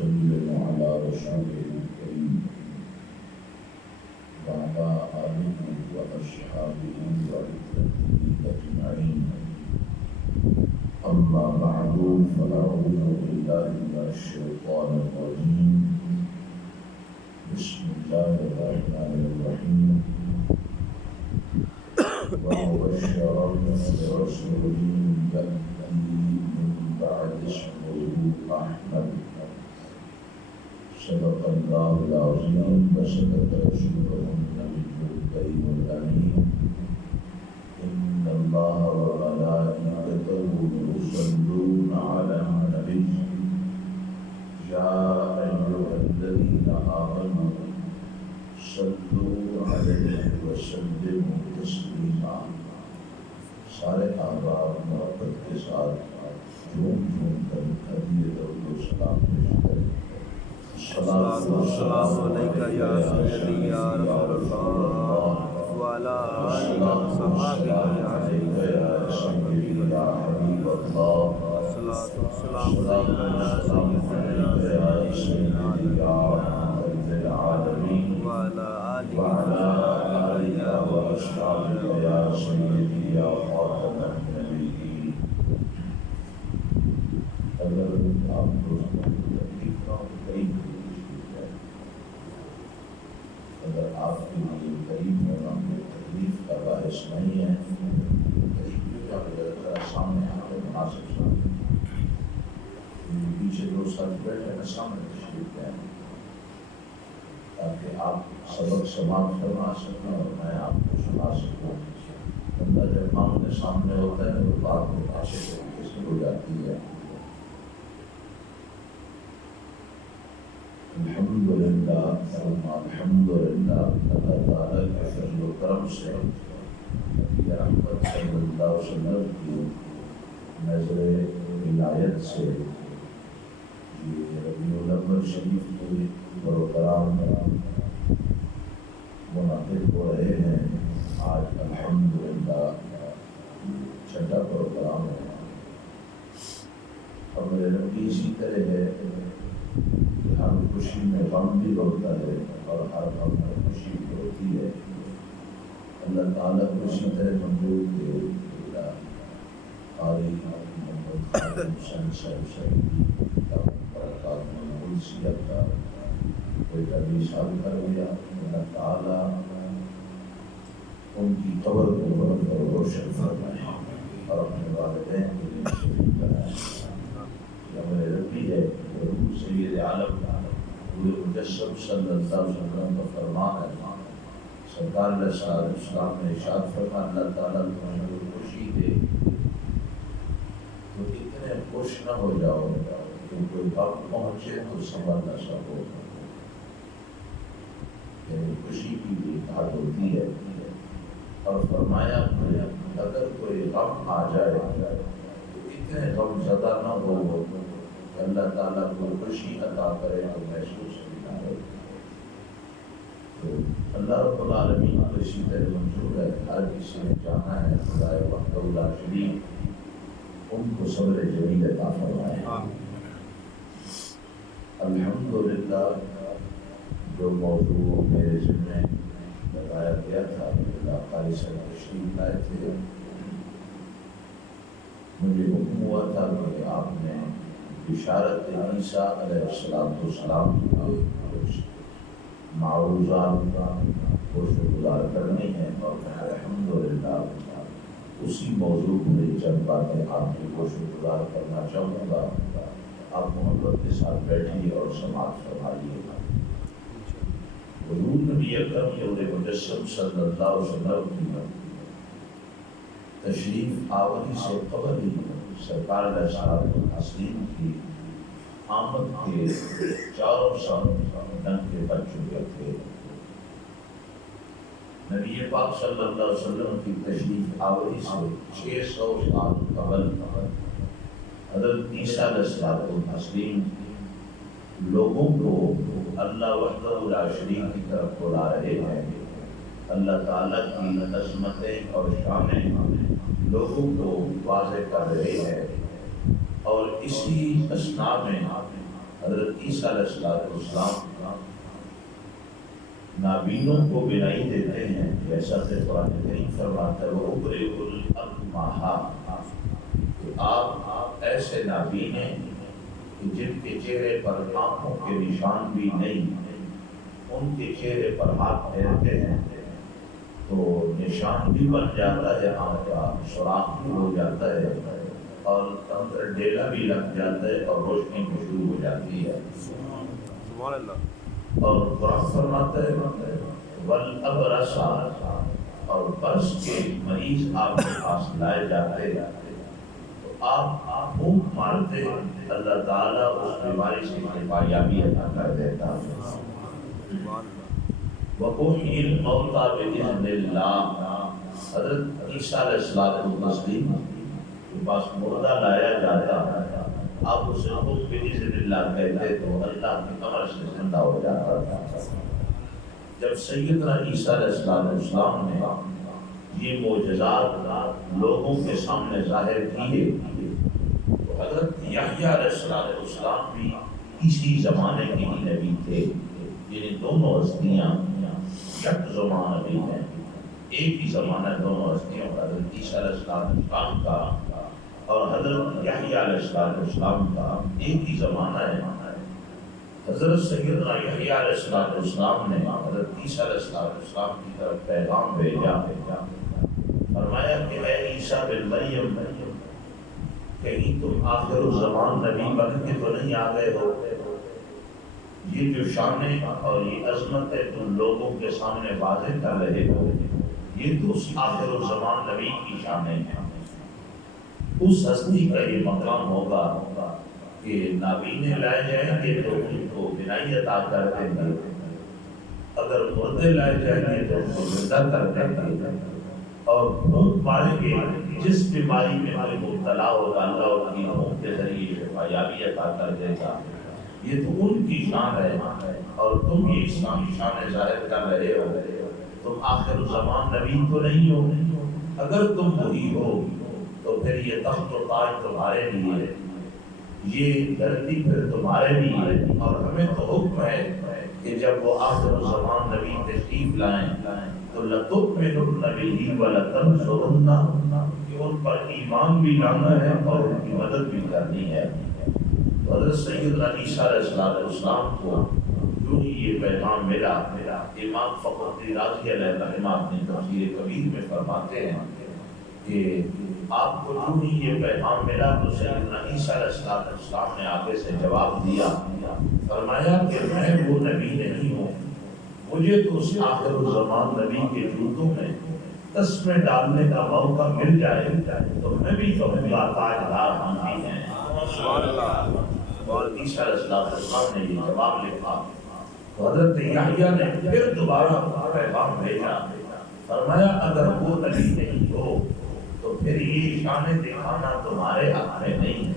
وسلم على رسوله الكريم وعلى آله وأصحابه وعترته أجمعين. أما بعد فأعوذ بالله من الشيطان الرجيم. بسم الله الرحمن الرحيم. ومبشرا برسول يأتي من بعد اسمه أحمد. صدق الله العظيم وصدق رسوله النبي الكريم الأمين. إن الله وملائكته يصلون على النبي يا أيها الذين آمنوا صلوا عليه وسلموا تسلیما. سارے احباب محبت کے ساتھ جھوم جھوم کر حدیث درود و سلام پیش کریں. الصلاۃ والسلام علیک یا سیدی یا رسول اللہ وعلی آلہ وصحبہ علیک یا سیدی یا حبیب اللہ. الصلاۃ والسلام علیک یا سیدی یا رحمۃ للعالمین وعلی آلہ وصحبہ یا سیدی یا خاتم النبیین. اگر آپ کو تکلیف نہ ہو قریب اگر آپ کے لیے قریب ہونا کوئی تکلیف کا باعث نہیں ہے، قریب بھی کا ذرا سامنے آ کے مناسب سامنے پیچھے دو ساتھ بیٹھے نا سامنے تشریف لائیں تاکہ آپ سبق سماعت فرما سکیں اور میں آپ کو سنا سکوں. بندہ جب آمنے سامنے ہوتا ہے تو بات اچھے طریقے سے ہو جاتی ہے. الحمدللہ الحمدللہ اللہ تعالیٰ کے فضل و کرم سے نبی رحمت صلی اللہ علیہ وسلم کی نظر ولایت سے یہ ربیع الاول شریف کے پروگرام منعقد ہو رہے ہیں. آج الحمدللہ چھٹا پروگرام ہے. اور میرے رب کی اسی طرح ہے کہ ہر خوشی میں غم بھی ہوتا ہے اور ہر غم میں خوشی بھی ہوتی ہے. اللہ تعالیٰ کو اسی طرح منظور کے قاری محمد خالد حسین صاحب برکات منصیت کا بیٹا بھی شامل کر لیا. اللہ تعالیٰ ان کی قبر کو بلند اور روشن فرمائے اور اپنے والدین کے لیے شفیع بنائے. یہ ہمارے ربی ہے سید عالم پورے مجسم صلی اللہ علیہ وسلم کا فرمان ہے. سرکار علیہ السلام نے ارشاد فرمایا اللہ تعالیٰ تمہیں جو خوشی دے تو اتنے خوش نہ ہو جاؤ کہ کوئی غم پہنچے تو سنبھل نہ سکو. خوشی کی بھی بات ہوتی ہے. اور فرمایا اگر کوئی غم آ جائے تو اتنے غم زدہ نہ ہو کہ اللہ تعالیٰ کو خوشی عطا کرے تو محسوس بھی نہ ہو. تو اللہ رب العالمین کو اسی طرح منظور ہے کہ ہر کسی نے جانا ہے خدائے وحدہ لا شریک ان کو صبر جمیل عطا فرمائے. الحمدللہ جو موضوع میرے ذمہ لگایا گیا تھا قاری صاحب تشریف لائے تھے. مجھے حکم ہوا تھا کہ آپ نے بشارت عیسیٰ علیہ السلام کے معروضات کو گزار کرنی ہے اور میں الحمدللہ اسی موضوع میں چند باتیں آپ کی کوشش گزار کرنا چاہوں گا. آپ محبت کے ساتھ بیٹھیے اور سماعت فرمائیے گا. حضور نبی اکرم پورے مجسم صلی اللہ علیہ وسلم کی تشریف آوری سے قبل ہی سرکار علیہ السلام کی آمد کے 4 سال ڈنکے بچ چکے تھے. نبی پاک صلی اللہ علیہ وسلم کی تشریف آوری سے 600 سال قبل حضرت عیسیٰ علیہ السلام لوگوں کو اللہ وحدہ لا شریک کی طرف بلا رہے ہیں. اللہ تعالیٰ کی عظمتیں اور شانیں لوگوں کو واضح کر رہے ہیں. اور اسی اثناء میں حضرت عیسیٰ علیہ السلام نابینوں کو بینائی دیتے ہیں، جیسا کہ قرآن کریم فرماتا ہے وَأُبْرِئُ الْأَكْمَحَ، کہ آپ ایسے نابین ہیں کہ جن کے چہرے پر آنکھوں کے نشان بھی نہیں، ان کے چہرے پر ہاتھ پھیرتے ہیں تو نشان بھی بن جاتا ہے، آنکھ کا سوراخ بھی ہو جاتا ہے اور اندر ڈیلا بھی لگ جاتا ہے اور روشنی بھی شروع ہو جاتی ہے۔ سبحان اللہ۔ اور قرآن فرماتا ہے وَالْأَبْرَصَ، اور برس کے مریض آپ کے پاس لائے جاتے تو آپ پھونک مارتے، اللہ تعالیٰ اس بیماری سے شفایابی عطا کر دیتا۔ وَأُحْيِي الْمَوْتَىٰ بِإِذْنِ اللَّهِ، حضرت عیسیٰ علیہ السلام کے پاس مردہ لایا جاتا، آپ اسے خود بِإِذْنِ اللَّهِ کہتے تو اللہ کے امر سے زندہ ہو جاتا تھا۔ جب سیدنا عیسیٰ علیہ السلام نے یہ معجزات لوگوں کے سامنے ظاہر کیے تو حضرت یحییٰ علیہ السلام بھی اسی زمانے کے ہی نبی تھے، یعنی دونوں ہستیاں یک زمان نبی ہیں، ایک ہی زمانہ دونوں ہستیوں کا، حضرت عیسیٰ علیہ السلام کا اور حضرت یحییٰ علیہ السلام کا ایک ہی زمانہ ہے۔ حضرت سیدنا یحییٰ علیہ السلام نے حضرت عیسیٰ علیہ السلام کی طرف پیغام بھیجا، فرمایا کہ اے عیسیٰ بن مریم، کہیں تم آخر الزمان نبی بن کے تو نہیں آ گئے ہو؟ یہ جو شانیں اور یہ عظمت ہے تم لوگوں کے سامنے واضح کر رہے ہو، یہ تو آخر الزمان نبی کی شانیں ہیں۔ اس ہستی کا یہ مقام ہوگا کہ نابینے لائے جائیں گے تو ان کو بینائی عطا کر دیں گے، اگر مردے لائے جائیں گے تو ان کو زندہ کر دیں گے، اور پھونک ماریں گے جس بیماری میں کوئی مبتلا ہوگا اللہ ان کی پھونک کے ذریعے شفایابی عطا کر دے گا۔ یہ تو ان کی شان ہے اور تم یہ شان ظاہر کر رہے ہو، تم آخر الزمان نبی تو نہیں ہو، اگر تم وہی ہو تو پھر یہ تخت و تاج تمہارے لیے، یہ دھرتی پھر تمہارے لیے، اور ہمیں تو حکم ہے کہ جب وہ آخر الزمان نبی تشریف لائیں تو لَتُؤْمِنُنَّ بِهِ وَلَتَنْصُرُنَّهُ، کہ ان پر ایمان بھی لانا ہے اور ان کی مدد بھی کرنی ہے۔ تو حضرت سیدنا عیسیٰ علیہ السلام کو جو ہی یہ پیغام ملا، امام فخر الدین رازی علیہ الرحمہ اپنی تفسیر کبیر میں فرماتے ہیں کہ آپ کو جو ہی یہ پیغام ملا تو سیدنا عیسیٰ علیہ السلام نے آگے سے جواب دیا، فرمایا کہ میں وہ نبی نہیں ہوں، مجھے تو اس آخر الزمان نبی کے جوتوں میں تسمے ڈالنے کا موقع مل جائے تو میں بھی کہوں گا تاجدار ہم بھی ہیں۔ سبحان اللہ۔ اور عیسیٰ علیہ السلام نے یہ جواب لکھا تو حضرت یحییٰ نے پھر دوبارہ پیغام بھیجا، فرمایا اگر وہ نبی نہیں ہو تو پھر یہ شانیں دکھانا تمہارے حق میں نہیں ہے،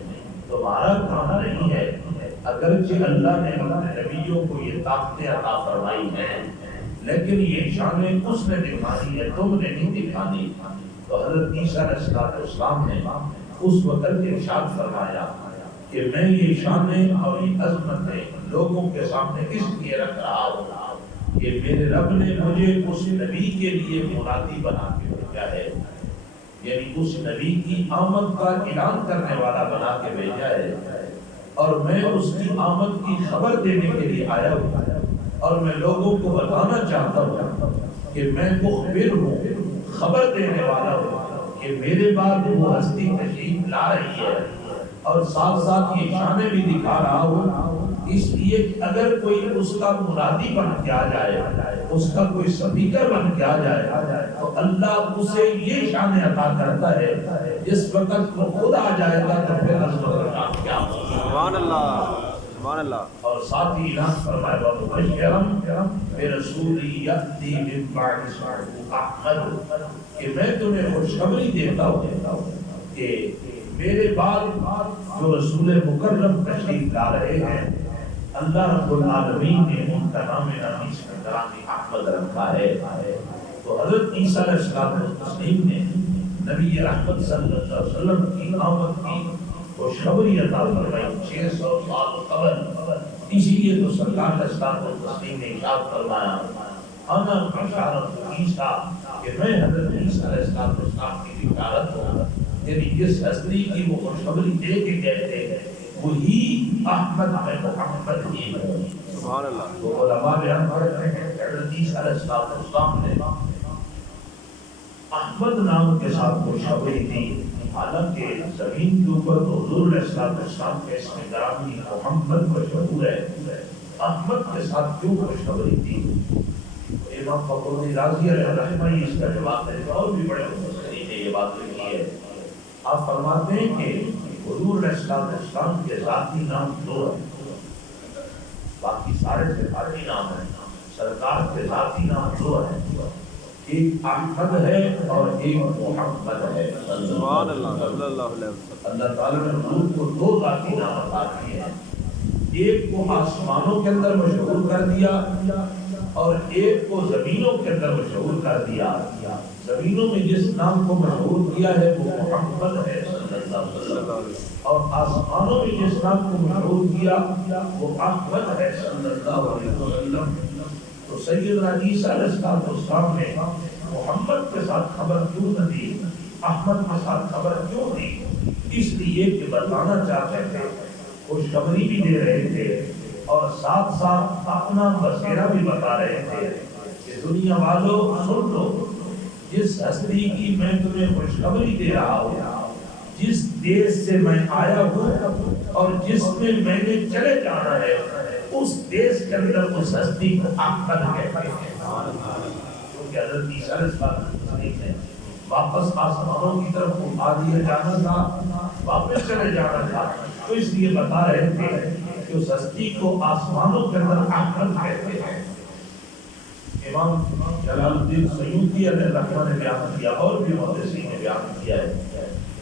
تمہارا کام نہیں ہے، اگرچہ اللہ نے اپنے نبیوں کو یہ طاقتیں عطا فرمائی ہیں لیکن یہ شانیں اس نے دکھانی ہے، تم نے نہیں دکھانی۔ تو حضرت عیسیٰ علیہ السلام نے اس وقت ارشاد فرمایا کہ میں یہ شانیں اور یہ عظمتیں لوگوں کے سامنے اس لیے رکھ رہا ہوں کہ میرے رب نے مجھے اس نبی کے لیے منادی بنا کے بھیجا ہے، یعنی اس نبی کی آمد کا اعلان کرنے والا بنا کے بھیجا ہے، اور میں اس کی آمد کی خبر دینے کے لیے آیا ہوں، اور میں لوگوں کو بتانا چاہتا ہوں کہ میں مخبر ہوں، خبر دینے والا ہوں کہ میرے بعد وہ ہستی تشریف لا رہی ہے، اور ساتھ ساتھ یہ شانیں بھی دکھا رہا ہوں، اس لیے کہ اگر کوئی اس کا منادی بن کے آ جائے، اس کا کوئی سپیکر بن کے آ جائے تو اللہ اسے یہ شان عطا کرتا ہے جس وقت وہ خود آ جائے گا تو پھر اللہ کیا ہوگا۔ سبحان اللہ، سبحان اللہ۔ اور ساتھ ہی اعلان فرمایا وَبَشِّرْهُم بِرَسُولٍ يَأْتِي مِن بَعْدِ اسْمُهُ أَحْمَدُ، کہ میں تمہیں خوشخبری دیتا ہوں کہ میرے بعد جو رسول مکرم تشریف لا رہے ہیں، اللہ رب العالمین نے ان کا نام نبی سے نام احمد رکھا ہے۔ تو حضرت عیسیٰ علیہ السلام نے نبی رحمت صلی اللہ علیہ وسلم کی آمد کی خوشخبری عطا فرمائی 600 سال قبل، اسی لیے تو سرکار اسلام و تسلیم نے ارشاد فرمایا انا بشارت عیسیٰ کہ میں حضرت عیسیٰ علیہ السلام کی بشارت ہوں، یعنی جس ہستی کی وہ خوشخبری دے کے گئے تھے وہی احمد میں محمد ہی ہے۔ سبحان اللہ۔ تو علماء بیان کرتے ہیں کہ حضرت عیسیٰ علیہ السلام نے احمد نام کے ساتھ خوشخبری دی، حالانکہ زمین کے اوپر تو حضور علیہ السلام کے اسم گرامی محمد مشہور ہے، احمد کے ساتھ کیوں خوشخبری دی؟ امام فخر الدین رازی علیہ رحمہ اس کا جواب ہے، اور بھی بڑے مفسرین نے یہ بات لکھی ہے۔ آپ فرماتے ہیں کہ حضور علیہ السلام کے ذاتی نام دو ہیں، باقی سارے صفاتی نام ہیں، سرکار کے ذاتی نام دو ہیں، ایک احمد ہے اور ایک محمد ہے۔ سبحان اللہ صلی اللہ علیہ وسلم۔ اللہ تعالیٰ نے حضور کو دو ذاتی نام عطا کیے ہیں، ایک کو آسمانوں کے اندر مشہور کر دیا اور ایک کو زمینوں کے اندر مشہور کر دیا۔ زمینوں میں جس نام کو مشہور کیا ہے وہ محمد ہے صلی اللہ علیہ وسلم، اور آسمانوں میں جس نام کو مشہور کیا وہ احمد ہے صلی اللہ علیہ وسلم۔ تو سیدنا عیسیٰ علیہ السلام نے محمد کے ساتھ خبر کیوں نہ دی، احمد کے ساتھ خبر کیوں دی؟ اس لیے کہ بتانا چاہتے تھے، خوشخبری بھی دے رہے تھے اور ساتھ ساتھ اپنا بصیرہ بھی بتا رہے تھے کہ دنیا والوں سن لو، جس ہستی کی میں تمہیں خوشخبری دے رہا ہوں، جس دیش سے میں آیا ہوں اور جس میں میں نے چلے جانا ہے، اس دیش کے اندر اس ہستی کو احمد کہتے ہیں، کیونکہ حضرت عیسیٰ علیہ السلام نے واپس آسمانوں کی طرف اٹھا دیا جانا تھا، واپس چلے جانا تھا، تو اس لیے بتا رہے تھے کہ اس ہستی کو آسمانوں کے اندر احمد کہتے ہیں۔ امام جلال الدین سیوطی علیہ رحمہ نے بیان کیا اور بھی محدثین نے بیان کیا ہے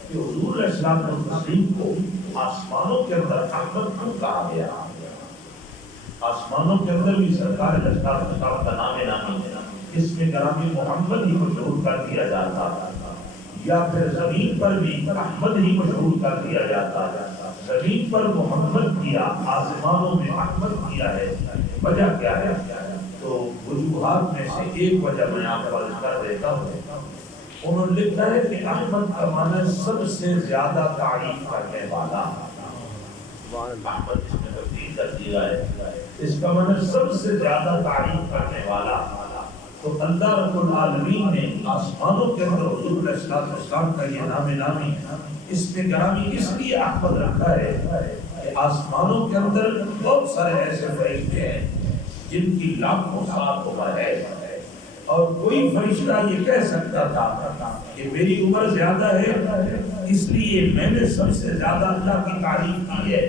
کہ حضور علیہ السلام کو آسمانوں کے اندر احمد کیوں کہا گیا؟ آسمانوں کے اندر بھی سرکار علیہ السلام کا نام نامی اس میں گرامی محمد ہی مشہور کر دیا جاتا، یا پھر زمین پر بھی احمد ہی مشہور کر دیا جاتا، زمین پر محمد کیا، آسمانوں میں احمد کیا ہے، وجہ کیا ہے؟ تو وجوہات میں سے ایک وجہ میں آپ کو عرض کر دیتا ہوں۔ انہوں نے لکھا ہے کہ احمد کا معنی سب سے زیادہ تعریف کرنے والا، احمد اس میں تبدیل کر دیا ہے، اس کا معنی سب سے زیادہ تعریف کرنے والا۔ تو اللہ رب العالمین نے آسمانوں کے اندر حضور علیہ السلام کا یہ نام نامی اس میں گرامی اس لیے احمد رکھا ہے کہ آسمانوں کے اندر بہت سارے ایسے فرشتے ہیں جن کی لاکھوں سال عمر ہے، اور کوئی فرشتہ یہ کہہ سکتا تھا کہ میری عمر زیادہ ہے اس لیے میں نے سب سے زیادہ اللہ کی تعریف کی ہے۔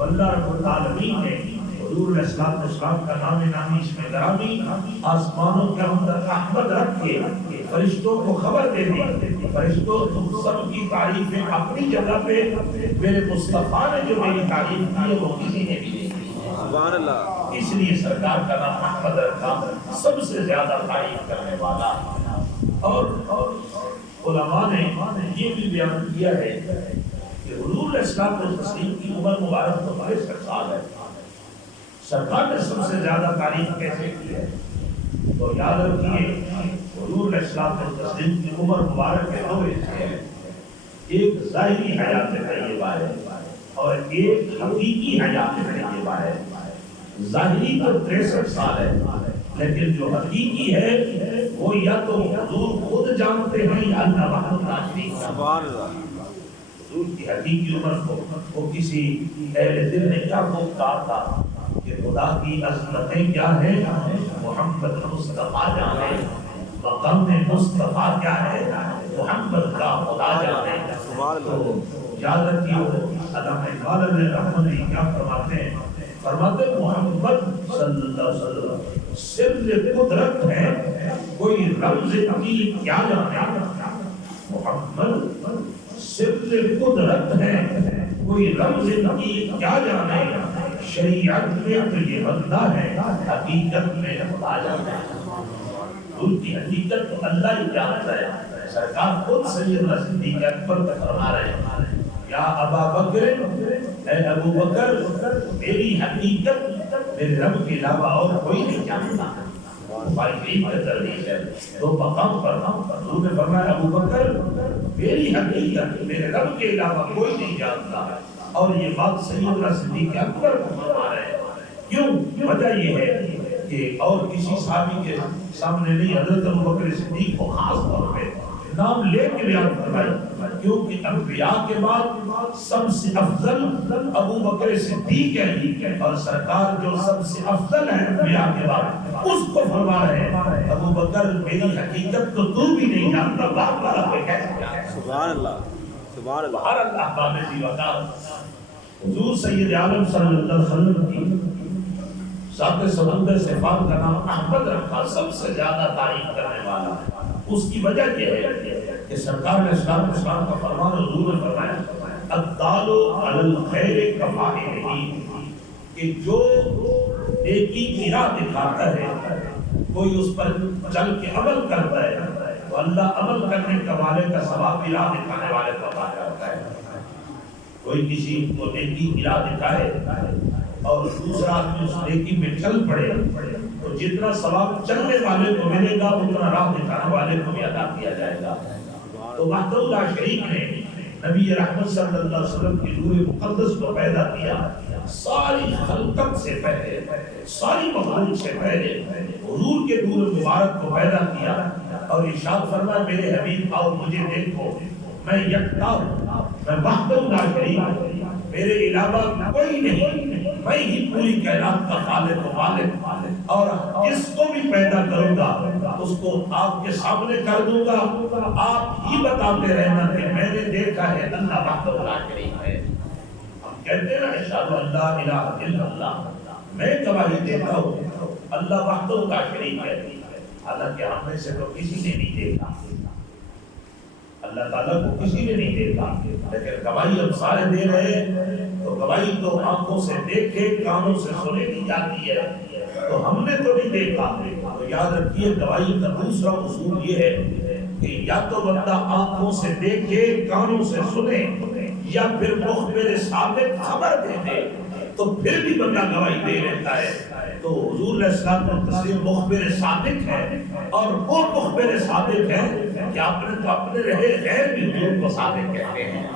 اللہ رب العالمین نے حضور علیہ السلام کا نام نامی اس میں گرامی آسمانوں کے اندر احمد رکھ کے فرشتوں کو خبر دے دی، فرشتوں تم سب کی تعریفیں اپنی جگہ پہ، میرے مصطفیٰ نے جو میری تعریف کی ہے وہ کسی نے بھی نہیں کی، سبحان اللہ۔ اس لیے سرکار کا نام احمد رکھا، سب سے زیادہ تعریف کرنے والا۔ اور علماء نے یہ بھی بیان کیا ہے کہ حضور علیہ السلام کی عمر مبارک تو 62 سال ہے، سرکار نے سب سے زیادہ تعریف کیسے کی ہے؟ تو یاد رکھیے حضور علیہ السلام کی عمر مبارک کے 2 حصے ہیں، ایک ظاہری حیات طیبہ ہے اور ایک حقیقی حیات طیبہ ہے۔ ظاہری تو 63 سال ہے، لیکن جو حقیقی ہے وہ یا تو حضور خود جانتے ہیں یا اللہ وحدہ لا شریک له۔ سبحان اللہ۔ حضور کی حقیقی عمر کو وہ کسی اہل دل نے کیا کہا تھا کہ خدا کی عظمتیں کیا ہیں محمد مصطفیٰ جانے، مقام مصطفیٰ کیا ہے محمد کا خدا جانے۔ تو یاد رکھیے علامہ اقبال علیہ رحمہ نے کیا فرماتے ہیں؟ فرماتے محمد صلی اللہ علیہ وسلم سر قدرت ہے، کوئی رمز کی کیا جانے، محمد سر قدرت ہے، کوئی رمز کی کیا جانے، شریعت میں تو یہ بندہ ہے، حقیقت میں خدا جانے۔ ان کی حقیقت تو اللہ ہی جانتا ہے، سرکار خود سیدنا صدیق اکبر کا فرما رہے ہیں یا ابا بکر اے ابو بکر میری حقیقت میرے رب کے علاوہ اور کوئی نہیں جانتا. بھائی غریب کا تردید ہے. تو مقام پر حضور نے فرمایا ابو بکر میری حقیقت میرے رب کے علاوہ کوئی نہیں جانتا. اور یہ بات سیدنا صدیق اکبر کو فرما رہے ہیں. کیوں؟ وجہ یہ ہے کہ اور کسی صحابی کے سامنے نہیں، حضرت ابو بکر صدیق کو خاص طور پہ نام لے کے بیان فرمائی، کیونکہ انبیاء کے بعد سب سے افضل ابو بکر صدیق ہے، اور سرکار جو سب سے افضل ہے انبیاء کے بعد اس کو فرما رہے ہیں ابو بکر میری حقیقت تو تو بھی نہیں جانتا. بات والا کوئی کیسے جانے؟ سبحان اللہ سبحان اللہ. بہر اللہ باب ذی وقار حضور سید عالم صلی اللہ علیہ وسلم کی ذات سمندر صفات کا نام احمد رکھا، سب سے زیادہ تعریف کرنے والا. اس کی وجہ یہ ہے کہ سرکار نے اسلام کا فرمان حضور نے فرمایا الدال علی الخیر کفاعلہ، کہ جو نیکی کی راہ دکھاتا ہے کوئی اس پر چل کے عمل کرتا ہے تو اللہ عمل کرنے کا والے کا ثواب بھی راہ دکھانے والے کا پایا ہوتا ہے. کوئی کسی کو نیکی کی راہ دکھائے اور دوسرا آدمی اس نیکی میں چل پڑے تو جتنا ثواب چلنے والے کو ملے گا اتنا راہ دکھانے والے کو بھی عطا کیا جائے گا. تو وحدہ لا شریک نے نبی رحمت صلی اللہ علیہ وسلم کی نور مقدس کو پیدا کیا. ساری خلقت سے پہلے، ساری مخلوق سے پہلے حضور کے نور مبارک کو پیدا کیا اور ارشاد فرمایا میرے حبیب آؤ مجھے دیکھو، میں یکتا ہوں، میں وحدہ لا شریک ہوں، میرے علاوہ کوئی نہیں، میں ہی پوری کائنات کا خالق و مالک، اور جس کو بھی پیدا کروں گا اس کو آپ کے سامنے کر دوں گا. آپ ہی بتاتے رہنا کہ میں نے دیکھا ہے اللہ وحدہ لا شریک ہے. ہم کہتے ہیں نا اشہد ان لا الہ الا اللہ، میں گواہی دیتا ہوں اللہ وحدہ لا شریک ہے. حالانکہ ہم میں سے تو کسی نے نہیں دیکھا، اللہ تعالیٰ کو کسی نے نہیں دیکھا، لیکن گواہی ہم سارے دے رہے ہیں. تو گواہی تو آنکھوں سے دیکھے کانوں سے سنے دی جاتی ہے، تو ہم نے تو نہیں دیکھا. تو یاد رکھیے گواہی کا دوسرا اصول یہ ہے کہ یا تو بندہ آنکھوں سے دیکھے کانوں سے سنے یا پھر مخبر صادق خبر دے دے تو پھر بھی بندہ گواہی دے لیتا ہے. تو حضور علیہ السلام و تسلیم مخبر صادق ہے، اور وہ مخبر صادق ہے کہ اپنے رہے غیر بھی حضور کو صادق کہتے ہیں.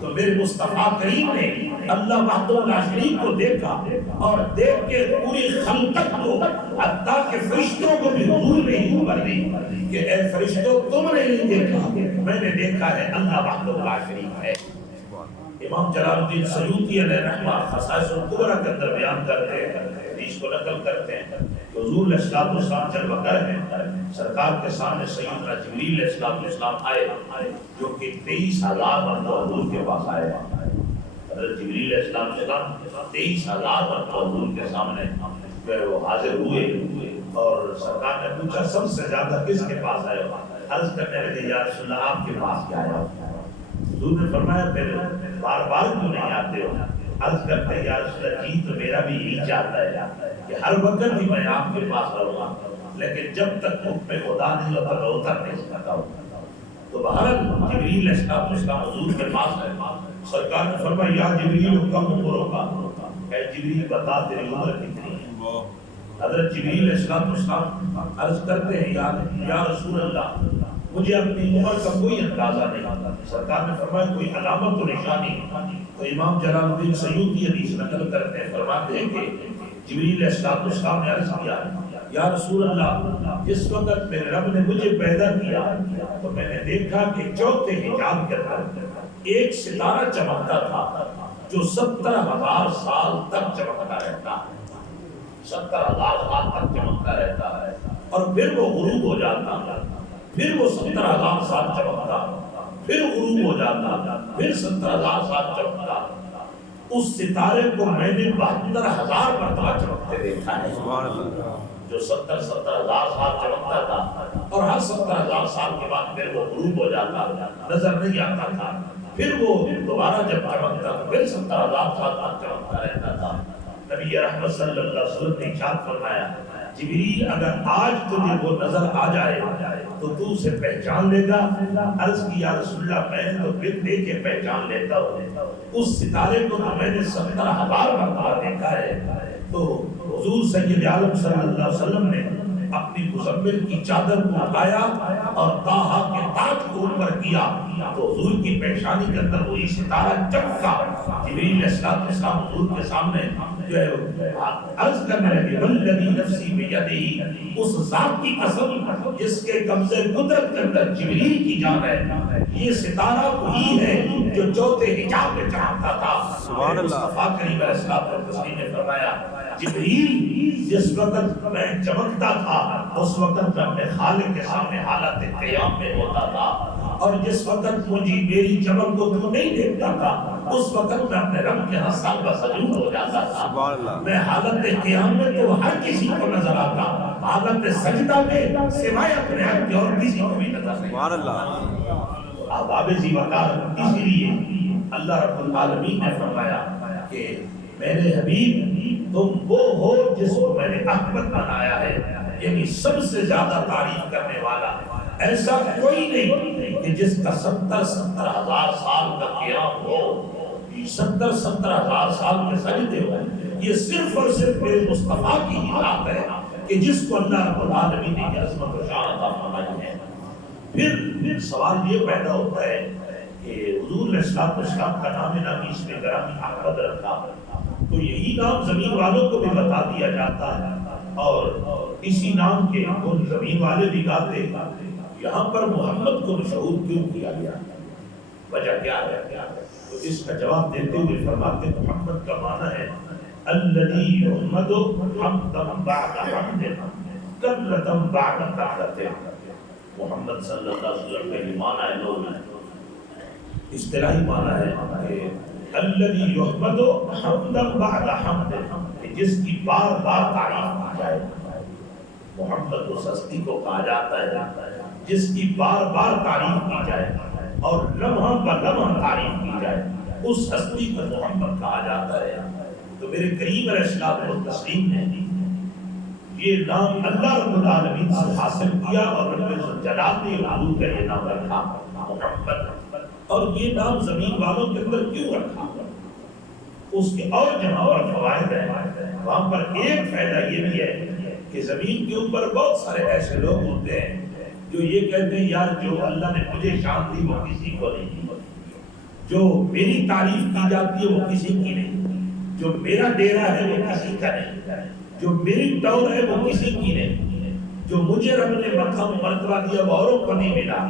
تو میرے مصطفیٰ کریم نے اللہ وحدہ لا شریک کو دیکھا اور دیکھ کے پوری خلقت کو حتیٰ کہ فرشتوں کو بھی حضور نے ہی خبر دی کہ اے فرشتوں تم نے نہیں دیکھا، میں نے دیکھا ہے اللہ وحدہ لا شریک ہے. امام جلال الدین سیوطی علیہ رحمہ خصائص الکبریٰ کے اندر بیان کرتے ہیں، حدیث کو نقل کرتے ہیں کہ حضور علیہ السلام جب وقر ہیں سرکار کے سامنے سیدنا جبریل علیہ السلام آئے جو کہ 23,000 مرتبہ حضور کے پاس آئے. حضرت جبریل علیہ السلام 23,000 مرتبہ حضور کے سامنے وہ حاضر ہوئے اور سرکار نے پوچھا سب سے زیادہ کس کے پاس آئے ہو؟ عرض کرنے لگے یا رسول اللہ آپ کے پاس کیا آیا ہو؟ حضور نے فرمایا پھر بار بار کیوں نہیں آتے ہو؟ عرض کرتے ہیں یا رسول اللہ جی تو میرا بھی یہی چاہتا ہے کہ ہر وقت بھی میں آپ کے پاس رہوں گا، لیکن جب تک حکم خدا نہیں ہوتا میں اتر نہیں سکتا ہوں. تو بہرحال جبریل علیہ السلام حضور کے پاس ہے. سرکار نے فرمایا یا جبریل کم عمر ہوگا؟ اے جبریل بتا تیری عمر کتنی ہے؟ حضرت جبریل علیہ السلام عرض کرتے ہیں یا رسول اللہ مجھے اپنی عمر کا کوئی اندازہ نہیں آتا. سرکار نے فرمایا کوئی علامت و نشانی؟ تو امام جلال الدین سیوطی حدیث نقل کرتے ہیں، فرماتے ہیں کہ جبریل علیہ السلام نے عرض کیا یا رسول اللہ جس وقت میرے رب نے مجھے پیدا کیا تو میں نے دیکھا کہ چوتھے حجاب کے اندر ایک ستارہ چمکتا تھا جو 70,000 سال تک چمکتا رہتا ہے. 70,000 سال تک چمکتا رہتا ہے اور پھر وہ غروب ہو جاتا، پھر وہ 70,000 سال چمکتا، پھر غروب ہو جاتا، پھر 70,000 سال چمکتا. اس ستارے کو میں نے 72,000 مرتبہ چمکتے دیکھا ہے. جو 70,000 سال چمکتا تھا اور ہر 70,000 سال کے بعد پھر وہ غروب ہو جاتا، نظر نہیں آتا تھا. پھر وہ دوبارہ جب چمکتا پھر 70,000 سال تک چمکتا رہتا تھا. نبی رحمت صلی اللہ علیہ وسلم نے ارشاد فرمایا جبریل اگر آج تجھے وہ نظر آ جائے تو تو اسے پہچان لے گا؟ عرض کی یا رسول اللہ میں تو پھر دیکھ کے پہچان لیتا ہوں، اس ستارے کو تو میں نے 70,000 مرتبہ دیکھا ہے۔ تو حضور سید عالم صلی اللہ علیہ وسلم نے اپنی مزمل کی چادر کو اٹھایا اور طٰہٰ کے تاج کو اوپر کیا تو حضور کی پیشانی کے اندر وہی ستارہ چمکا۔ جبریل علیہ السلام حضور کے سامنے جو ہے عرض کرنے لگے والذی نفسی بیدہ، اس ذات کی قسم جس کے قبضے قدرت کے اندر جبریل کی جان ہے، یہ ستارہ وہی ہے جو چوتھے حجاب میں چمکتا تھا۔ سبحان اللہ۔ مصطفیٰ کریم علیہ السلام نے فرمایا جبریل جس وقت میں چمکتا تھا اس وقت میں اپنے خالق کے سامنے حالت قیام میں ہوتا تھا، اور جس وقت مجھے میری چمک کو تو نہیں دیکھتا تھا اس وقت میں اپنے رب کے ہاں سجدہ سجود ہو جاتا تھا۔ میں حالت قیام میں تو ہر کسی کو نظر آتا، حالت سجدہ میں سوائے اپنے حق کے اور کسی کو بھی نظر نہیں آتا۔ آداب ذی وقار، اسی لیے اللہ رب العالمین نے فرمایا کہ میرے حبیب تم وہ ہو جس کو میں نے احمد بنایا ہے، یعنی سب سے زیادہ تعریف کرنے والا ایسا کوئی نہیں کہ جس کا 70,000 سال کا قیام ہو، 70,000 سال کے سجدے ہو۔ یہ صرف اور صرف میرے مصطفیٰ کی ہی ذات ہے کہ جس کو اللہ رب العالمین نے یہ عظمت و شان عطا فرمائی ہے۔ پھر سوال یہ پیدا ہوتا ہے کہ حضور علیہ السلام کا نام نامی اس میں گرامی احمد رکھا تو یہی نام زمین والوں کو بھی بتا دیا جاتا ہے، اور اسی نام کے ان زمین والے بھی گاتے، یہاں پر محمد کو مشہور کیوں کیا گیا، وجہ کیا ہے؟ تو اس کا جواب دیتے ہوئے فرماتے محمد کا معنی ہے الذی یحمد حمدا بعد حمد کثرۃ بعد کثرۃ۔ محمد صلی اللہ علیہ وسلم کا یہ معنی ہے، لوگ اصطلاحی معنی ہے کہ الذی یحمد حمدا بعد حمد، جس کی بار بار تعریف کی جائے۔ محمد اس ہستی کو کہا جاتا ہے جس کی بار بار تعریف کی جائے اور لمحہ بلمحہ تعریف کی جائے، اس ہستی کو محمد کہا جاتا ہے۔ تو میرے کریم علیہ السلام و تسلیم نے یہ نام اللہ رب العالمین سے حاصل کیا اور رب جلال نے حضور کا یہ نام رکھا محمد۔ اور یہ نام زمین والوں کے اندر کیوں رکھا؟ اس کے اور جہاں پر فوائد ہیں، وہاں پر ایک فائدہ یہ بھی ہے کہ زمین کے اوپر بہت سارے ایسے لوگ ہوتے ہیں جو یہ کہتے ہیں یار جو اللہ نے مجھے شان دی وہ کسی کو نہیں دی، جو میری تعریف کی جاتی ہے وہ کسی کی نہیں، جو میرا ڈیرا ہے وہ کسی کا نہیں، جو میری ٹور ہے وہ کسی کی نہیں، جو مجھے رب نے مقام مرتبہ دیا وہ اوروں کو نہیں ملا۔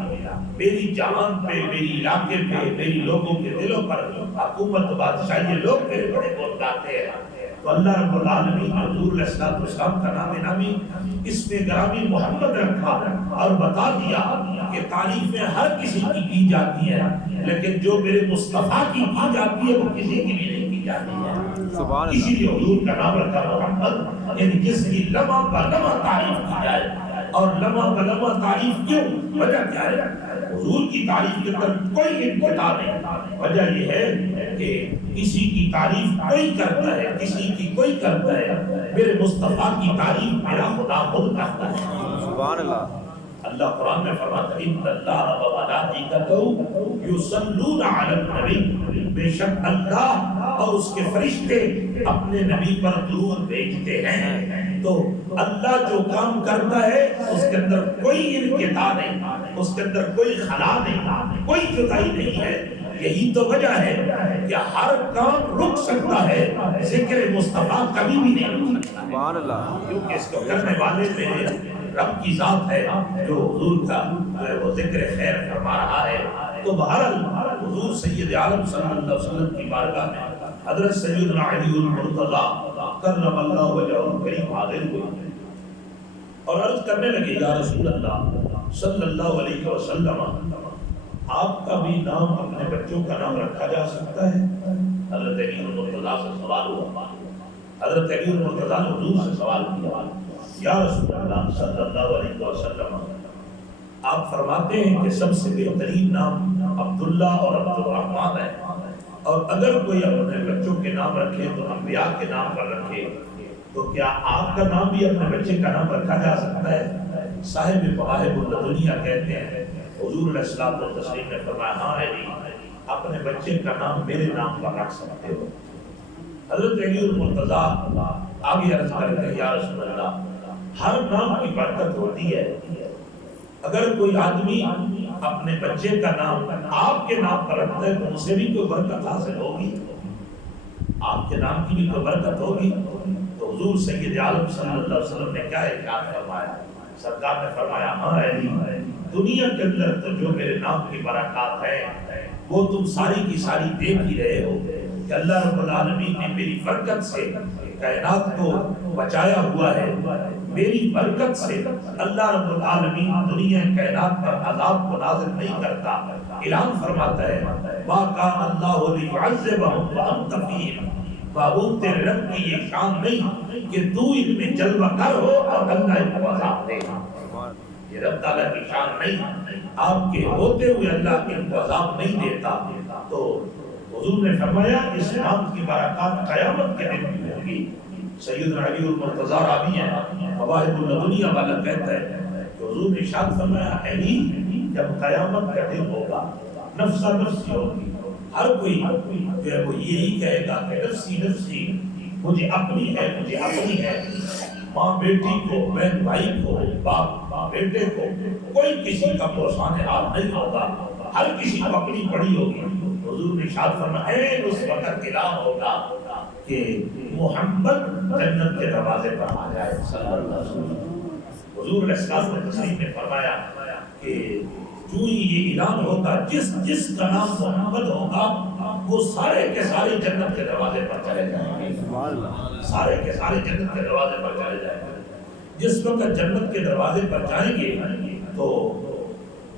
میری جہان پہ، میری علاقے پہ، میری لوگوں کے دلوں پر حکومت بادشاہی لوگ میرے بڑے بہت گاتے ہیں۔ تو اللہ رب العالمین نے حضور علیہ السلام کا نام نامی اس میں گرامی محمد رکھا اور بتا دیا کہ تعریفیں ہر کسی کی جاتی ہیں، لیکن جو میرے مصطفیٰ کی جاتی ہے وہ کسی کی بھی نہیں کی جاتی ہے۔ اسی لیے حضور کا نام رکھا محمد، یعنی جس کی لمحہ بلمحہ تعریف کی جائے۔ اور لمحہ بلمحہ تعریف کیوں؟ وجہ کیا ہے؟ حضور کی تعریف کے اندر کوئی انقطاع نہیں۔ وجہ یہ ہے کہ کسی کی تعریف کوئی کرتا ہے، کسی کی کوئی کرتا ہے، میرے مصطفیٰ کی تعریف میرا خدا خود کرتا ہے۔ سبحان اللہ۔ اللہ قرآن میں فرماتا ہے ان اللہ و ملائکتہ یصلون علی النبی، بے شک اللہ اور اس کے فرشتے اپنے نبی پر درود بھیجتے ہیں۔ تو اللہ جو کام کرتا ہے اس کے اندر کوئی انقطاع نہیں، اس کے اندر کوئی خلا نہیں، کوئی جدائی نہیں ہے۔ یہی تو وجہ ہے کہ ہر کام رک سکتا ہے، ذکر مصطفیٰ کبھی بھی نہیں رک سکتا، سبحان اللہ، کیونکہ اس کو کرنے والے میں رب کی ذات ہے جو حضور کا وہ ذکر خیر فرما رہا ہے۔ تو بہرحال حضور سید عالم صلی اللہ علیہ وسلم کی بارگاہ میں حضرت سیدنا علی المرتضیٰ کرم اللہ وجہہ الکریم حاضر ہوئے اور عرض کرنے لگے یا رسول اللہ صلی اللہ علیہ وسلم، آپ کا بھی نام اپنے بچوں کا نام رکھا جا سکتا ہے؟ حضرت علی المرتضیٰ سے سوال ہوا۔ حضرت علی المرتضیٰ نے حضور سے سوال کیا یا رسول اللہ صلی اللہ علیہ وسلم، آپ فرماتے ہیں کہ سب سے بہترین نام عبداللہ اور عبد الرحمن ہے، اور اگر کوئی اپنے بچوں کے نام رکھے تو انبیاء کے نام پر رکھے، تو کیا آپ کا نام بھی اپنے بچے کا نام رکھا جا سکتا ہے؟ صاحب مواہب الدنیا کہتے ہیں حضور علیہ الصلوۃ والتسلیم نے فرمایا ہاں علی، اپنے بچے کا نام میرے نام پر رکھ سکتے ہو۔ حضرت علی المرتضیٰ آگے عرض کرتے ہیں یا رسول اللہ، ہر نام کی برکت ہوتی ہے، اگر کوئی آدمی اپنے بچے کا نام آپ کے نام پر رکھتا ہے تو اسے بھی کوئی برکت حاصل ہوگی، آپ کے نام کی بھی کوئی برکت ہوگی۔ تو حضور سید عالم صلی اللہ علیہ وسلم نے کیا ارشاد فرمایا؟ سرکار نے فرمایا ہاں علی، دنیا کے اندر تو جو میرے نام کی برکات ہے وہ تم ساری کی ساری دیکھ ہی رہے ہو کہ اللہ رب العالمین نے میری برکت سے کائنات کو بچایا ہوا ہے، میری برکت سے اللہ رب العالمین دنیا کائنات پر عذاب کو نازل نہیں کرتا۔ اعلان فرماتا ہے ما کان اللہ لیعذبہم وانت فیہم، بابود تیرے رب کی یہ شان نہیں کہ تو ان میں جلوہ گر ہو اور اللہ ان کو عذاب دے، یہ رب تعالیٰ کی شان نہیں، آپ کے ہوتے ہوئے اللہ ان کو عذاب نہیں دیتا۔ تو حضور نے فرمایا اس نام کی برکات قیامت کے دن بھی ہوگی۔ سیدنا علی المرتضیٰ راوی ہیں، مواہب الدنیا والا کہتا ہے کہ حضور نے ارشاد فرمایا علی، جب قیامت کا دن ہوگا نفسا نفسی ہوگی، ہر کوئی جو ہے وہ یہی کہے گا کہ نفسی نفسی، مجھے اپنی ہے، مجھے اپنی ہے، ماں بیٹی کو، بہن بھائی کو، باپ بیٹے کو، کوئی کسی کا پرسان حال نہیں ہوگا، ہر کسی کو اپنی پڑی ہوگی۔ حضور نے ارشاد فرمایا اس وقت اعلان ہوگا کہ محمد جنت کے دروازے پر آ جائے صلی اللہ علیہ وسلم۔ حضور علیہ السلام نے تسلیم نے فرمایا کہ جو یہ اعلان ہوگا جس کا نام محمد ہوگا وہ سارے کے سارے جنت کے دروازے پر چلے جائیں گے، سارے کے سارے جنت کے دروازے پر چلے جائیں گے۔ جس وقت جنت کے دروازے پر جائیں گے تو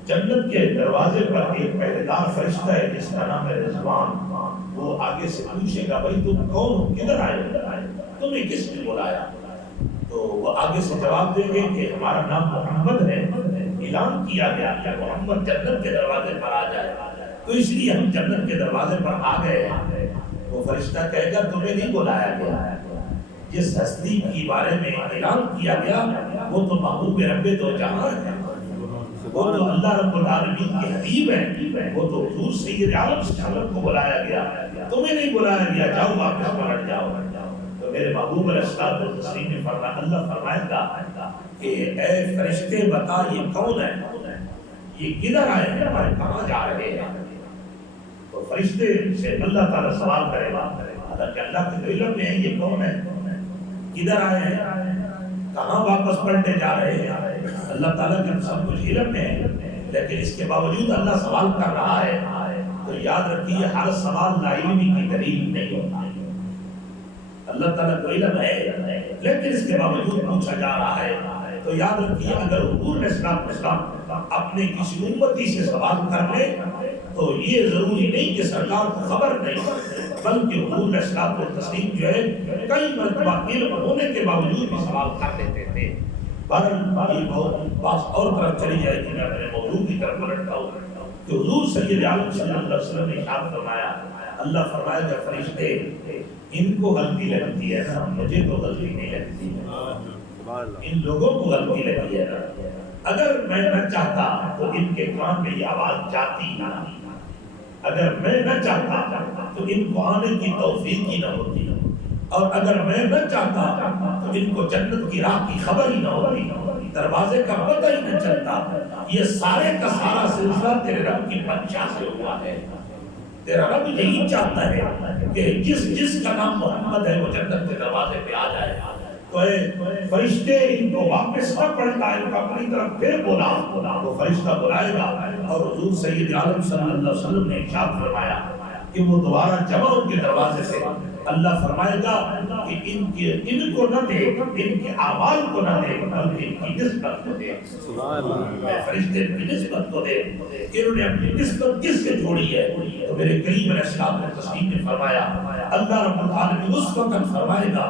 جنت کے دروازے پر ایک پہرے دار فرشتہ ہے جس کا نام ہے رضوان، وہ آگے سے پوچھے گا بھائی تم کون ہو، کدھر آئے، تمہیں کس نے بلایا؟ تو وہ آگے سے جواب دیں گے کہ ہمارا نام محمد ہے، اعلان کیا گیا کہ محمد جنت کے دروازے پر آ جائے، تو اس لیے ہم جنت کے دروازے پر آ گئے ہیں۔ وہ فرشتہ کہے گا تمہیں نہیں بلایا گیا، جس ہستی کے بارے میں اعلان کیا گیا وہ تو محبوب رب دو جہاں ہے، وہ تو اللہ رب العالمین کے حبیب ہے، وہ تو حضور سید عالم صلی اللہ علیہ وسلم کو بلایا گیا، تمہیں نہیں بلایا گیا، جاؤ واپس پلٹ جاؤ۔ تو میرے محبوب علیہ الصلوۃ والتسلیم نے فرمایا، اللہ فرمائے گا کہ اے فرشتے بتا یہ کون ہے، یہ کدھر آئے ہیں اور کہاں جا رہے ہیں؟ تو فرشتے سے اللہ تعالیٰ سوال کرے گا، حالانکہ اللہ کے علم میں ہے یہ کون ہے، کدھر آئے ہیں، کہاں واپس پلٹے جا رہے ہیں، اللہ تعالیٰ کے سب کچھ علم میں ہے، لیکن اس کے باوجود اللہ سوال کر رہا ہے۔ تو یاد رکھیے ہر سوال لا علمی کی دلیل نہیں ہوتا، اللہ تعالیٰ کو علم ہے لیکن اس کے باوجود پوچھا جا رہا ہے۔ تو یاد رکھیے اگر حضور علیہ السلام اپنے کسی امتی سے سوال کر لے تو یہ ضروری نہیں کہ سرکار کو خبر نہیں، بلکہ حضور علیہ الصلوۃ والتسلیم جو ہے کئی مرتبہ علم ہونے کے باوجود بھی سوال کر لیتے تھے۔ بہرحال یہ بات اور طرف چلی جائے گی، میں اپنے موضوع کی طرف پلٹتا ہوں کہ حضور سید عالم صلی اللہ علیہ وسلم نے ارشاد فرمایا، اللہ فرمائے گا فرشتے ان کو غلطی لگتی ہے نا، مجھے تو غلطی نہیں لگتی ہے، ان لوگوں کو غلطی لگی ہے نا، اگر میں نہ چاہتا تو ان کے کان میں یہ آواز جاتی نہ، اگر میں نہ چاہتا تو ان کو آنے کی توفیق ہی نہ ہوتی، اور اگر میں نہ چاہتا تو ان کو جنت کی راہ کی خبر ہی نہ ہوتی، دروازے کا پتہ ہی نہ چلتا۔ یہ سارے کا سارا سلسلہ تیرے رب کی منشا سے ہوا ہے، تیرا رب یہی چاہتا ہے کہ جس کا نام محمد ہے وہ جنت کے دروازے پہ آ جائے۔ تو اے فرشتے ان کو واپس نہ پلٹا، ان کو اپنی طرف پھر بلا، وہ فرشتہ بلائے گا اور حضور سید عالم صلی اللہ علیہ وسلم نے ارشاد فرمایا کہ وہ دوبارہ جمع ان کے دروازے سے، اللہ فرمائے گا کہ ان کو نہ دیکھ، ان کے اعمال کو نہ دیکھ، بلکہ ان کی نسبت کو دیکھ۔ سبحان اللہ، فرشتے ان کی نسبت کو دیکھ کہ انہوں نے اپنی نسبت کس سے جوڑی ہے۔ تو میرے کریم علیہ السلام نے تسلیم نے فرمایا اللہ رب العالمین اس وقت فرمائے گا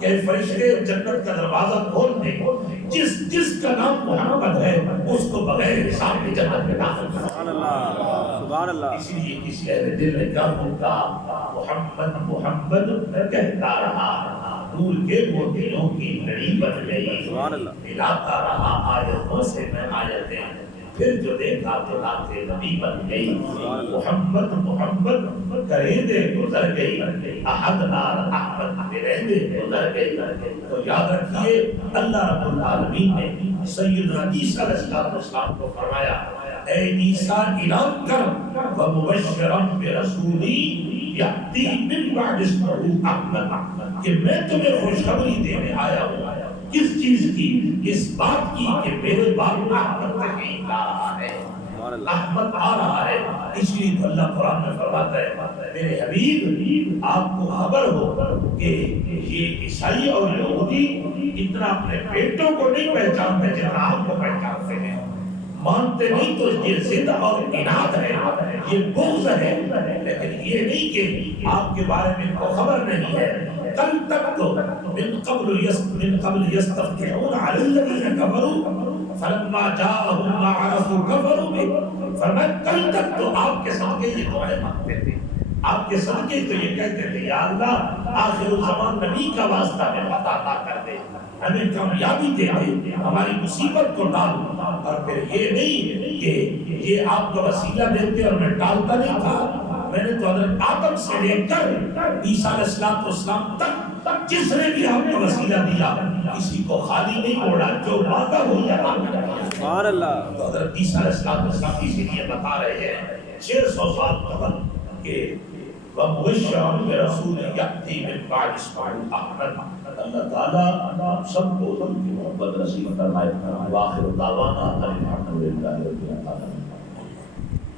کہ فرشتے جنت کا دروازہ کھول دیں، جس کا نام محمد ہے اس کو بغیر حساب میں جنت میں داخل کریں۔ سبحان اللہ، سبحان اللہ۔ اس لیے کسی اہل دل نے کیا ہوگا، محمد محمد کہتا رہا، نور کے موتیوں کی لڑی بن گئی، سبحان اللہ۔ ملاتا رہا آیتوں سے میں آیتیں، پھر جو دیکھا تو رات نبی بن گئی، محمد محمد کرے دے گزر گئی، احد نار احمد رہ دے گزر گئی۔ تو یاد رکھیے اللہ رب العالمین نے سیدنا عیسیٰ علیہ السلام کو فرمایا، اے عیسیٰ اعلان کر ومبشرا برسولی یأتی من بعد اسمہ احمد، کہ میں تمہیں خوشخبری دینے آیا ہوں۔ کس چیز کی؟ اس بات کی کہ میرے باپ احمد تشریف لا رہا ہے، احمد آ رہا ہے۔ اس لیے تو اللہ قرآن میں فرماتا ہے میرے حبیب آپ کو خبر ہو کہ یہ عیسائی اور یہودی اتنا اپنے بیٹوں کو نہیں پہچانتے جتنا آپ کو پہچانتے ہیں، مانتے نہیں تو یہ ضد اور اناد ہے، یہ بغض ہے، لیکن یہ نہیں کہ آپ کے بارے میں ان کو خبر نہیں ہے۔ کل تک تو من قبل یستفتحون علی الذین کفروا فلما جاءهم ما عرفوا کفروا به، فرمایا کل تک تو آپ کے صدقے یہ دعائیں مانگتے تھے، آپ کے صدقے تو یہ کہتے تھے یا اللہ آخر الزمان نبی کا واسطہ میں عطا عطا کر دے، ہمیں کامیابی دے دے، ہماری مصیبت کو ڈال۔ اور پھر یہ نہیں کہ یہ آپ کا وسیلہ دیتے اور میں ڈالتا نہیں تھا، میں نے تو حضرت آدم سے لے کر عیسیٰ علیہ السلام تک جس نے بھی آپ کو وسیلہ دیا کسی کو خالی نہیں موڑا، جو مانگا وہی عطا کیا۔ سبحان اللہ۔ تو حضرت عیسیٰ علیہ السلام اسی لیے بتا رہے ہیں 600 سال قبل کہ وَمُبَشِّرًا بِرَسُولٍ يَأْتِي مِن بَعْدِ اسْمِهِ أَحْمَدَ۔ اللہ تعالیٰ سب کو ان کی محبت نصیب فرمائے۔ وآخر دعوانا الحمد للہ رب العالمین۔